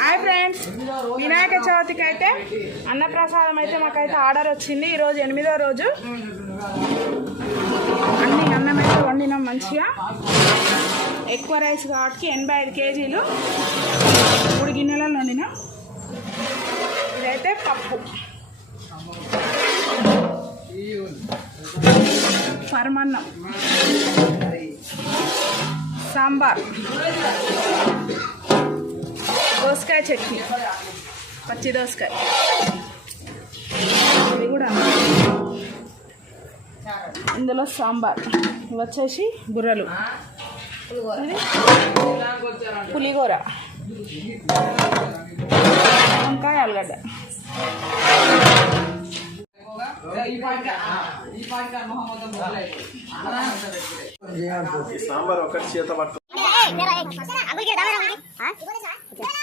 Hi friends, Vinayaka చవితికి అయితే అన్నప్రసాదం అయితే మాకైతే ఆర్డర్ వచ్చింది. ఈరోజు 8వ రోజు. అన్నం అయితే వండినాం మంచిగా. ఎక్కువ రైస్ కాబట్టి 85 కేజీలు 3 గిన్నెలలో వండినాం. ఇదైతే పప్పు, పరమన్నం, సాంబార్, దోసకాయ చట్నీ, పచ్చి దోసకాయ, ఇది కూడా ఇందులో సాంబార్. ఇవి వచ్చేసి బుర్రలు, పులిగూర, వంకాయ, ఆలుగడ్డ. సాంబార్ ఒకటి చేత పట్టు.